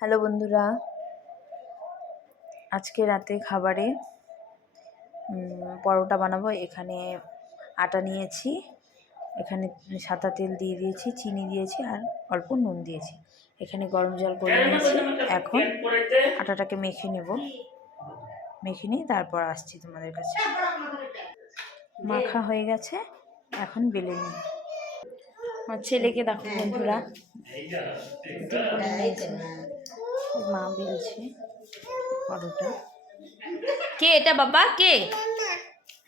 Hello বন্ধুরা, আজকে রাতে খাবারে পরোটা বানাবো। এখানে আটা নিয়েছি, এখানে সাদা তেল দিয়ে দিয়েছি, চিনি দিয়েছি আর অল্প নুন দিয়েছি। এখানে গরম জল করে নিয়েছি। এখন আটাটাকে মেখে নেব, মেখে নিয়ে তারপর আসছি তোমাদের কাছে। মাখা হয়ে গেছে, এখন বেলে নিই। আমার ছেলেকে দেখো বন্ধুরা, করে নিয়েছে, মা বেলছে পরোটা। কে এটা বাবা? কে?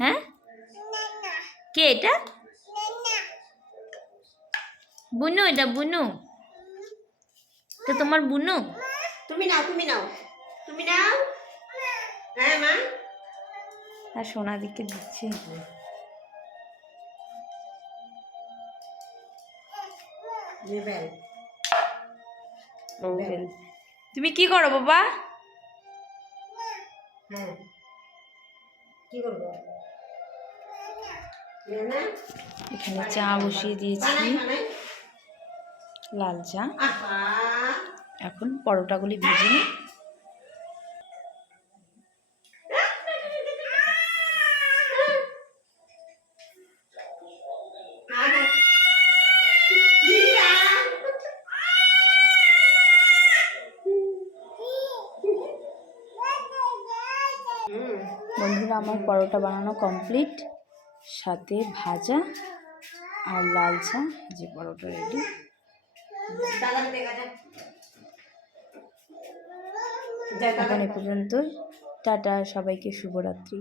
হ্যাঁ, কে এটা? বুনু, এটা বুনু তো তোমার বুনু? তুমি নাও হ্যাঁ মা। আর সোনাদিকে দিচ্ছি। তুমি কি করো বাবা? হ্যাঁ, কি করবো? এখানে চা বসিয়ে দিয়েছি, লাল চা। এখন পরোটাগুলি ভেজে নিই। বন্ধুরা, আমার পরোটা বানানো কমপ্লিট, সাথে ভাজা আর লাল চা। যে পরোটা রেডি। এখন এ পর্যন্তই। টাটা, সবাইকে শুভরাত্রি।